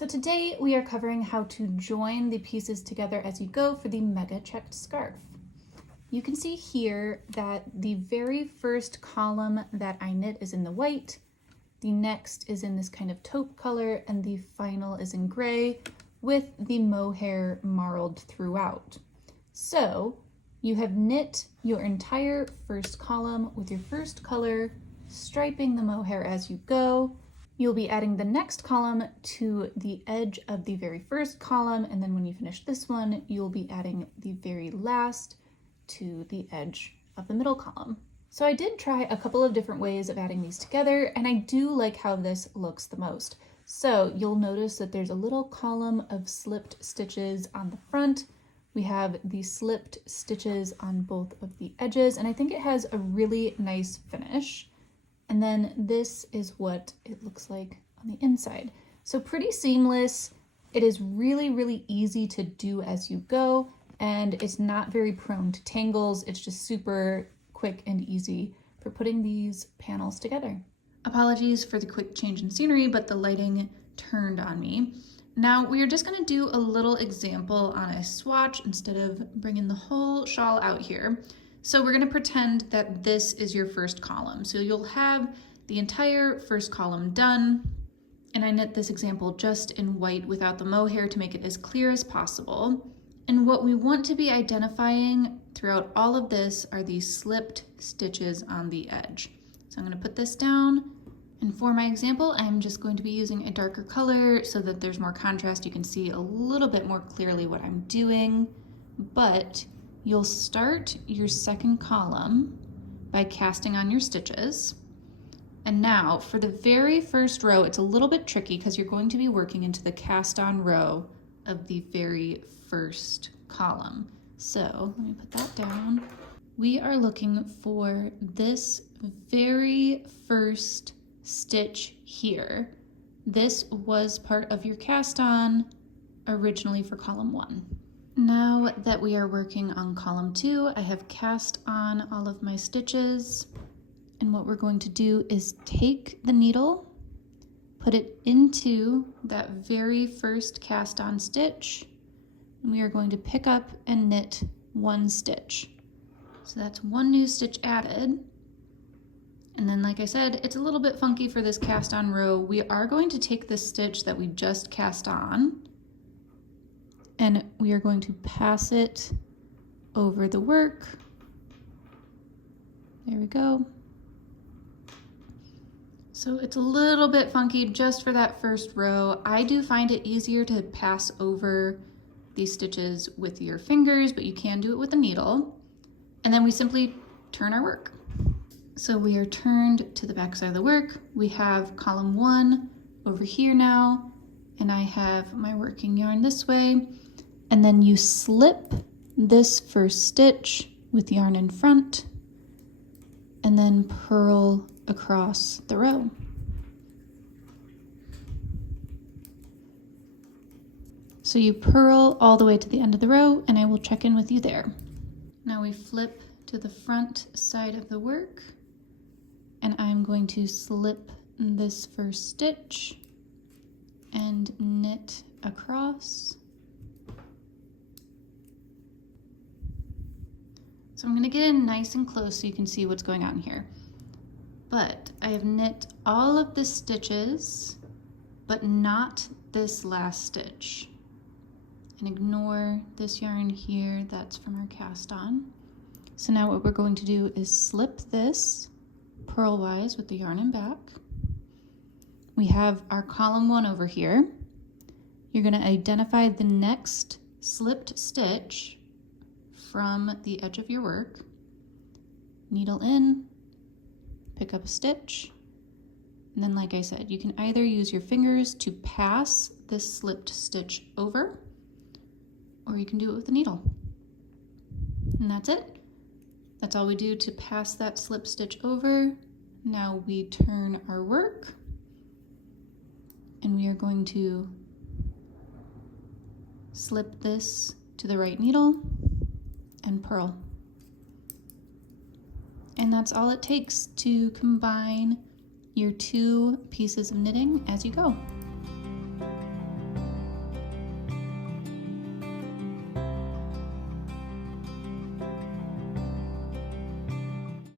So today we are covering how to join the pieces together as you go for the mega checked scarf. You can see here that the very first column that I knit is in the white, the next is in this kind of taupe color, and the final is in gray with the mohair marled throughout. So you have knit your entire first column with your first color, striping the mohair as you go. You'll be adding the next column to the edge of the very first column, and then when you finish this one, you'll be adding the very last to the edge of the middle column. So I did try a couple of different ways of adding these together, and I do like how this looks the most. So you'll notice that there's a little column of slipped stitches on the front. We have the slipped stitches on both of the edges, and I think it has a really nice finish. And then this is what it looks like on the inside. So pretty seamless. It is really, really easy to do as you go, and it's not very prone to tangles. It's just super quick and easy for putting these panels together. Apologies for the quick change in scenery, but the lighting turned on me. Now we are just gonna do a little example on a swatch instead of bringing the whole shawl out here. So we're gonna pretend that this is your first column. So you'll have the entire first column done, and I knit this example just in white without the mohair to make it as clear as possible. And what we want to be identifying throughout all of this are these slipped stitches on the edge. So I'm gonna put this down, and for my example, I'm just going to be using a darker color so that there's more contrast. You can see a little bit more clearly what I'm doing, but you'll start your second column by casting on your stitches. And now for the very first row, it's a little bit tricky because you're going to be working into the cast on row of the very first column. So let me put that down. We are looking for this very first stitch here. This was part of your cast on originally for column 1. Now that we are working on column 2, I have cast on all of my stitches, and what we're going to do is take the needle, put it into that very first cast on stitch, and we are going to pick up and knit 1 stitch. So that's 1 new stitch added. And then, like I said, it's a little bit funky for this cast on row. We are going to take the stitch that we just cast on, and we are going to pass it over the work. There we go. So it's a little bit funky just for that first row. I do find it easier to pass over these stitches with your fingers, but you can do it with a needle. And then we simply turn our work. So we are turned to the back side of the work. We have column 1 over here now, and I have my working yarn this way. And then you slip this first stitch with yarn in front and then purl across the row. So you purl all the way to the end of the row, and I will check in with you there. Now we flip to the front side of the work, and I'm going to slip this first stitch and knit across. So I'm gonna get in nice and close so you can see what's going on here. But I have knit all of the stitches, but not this last stitch. And ignore this yarn here, that's from our cast on. So now what we're going to do is slip this purlwise with the yarn in back. We have our column 1 over here. You're gonna identify the next slipped stitch from the edge of your work, needle in, pick up a stitch, and then like I said, you can either use your fingers to pass this slipped stitch over, or you can do it with a needle. And that's it. That's all we do to pass that slip stitch over. Now we turn our work, and we are going to slip this to the right needle and purl. And that's all it takes to combine your 2 pieces of knitting as you go.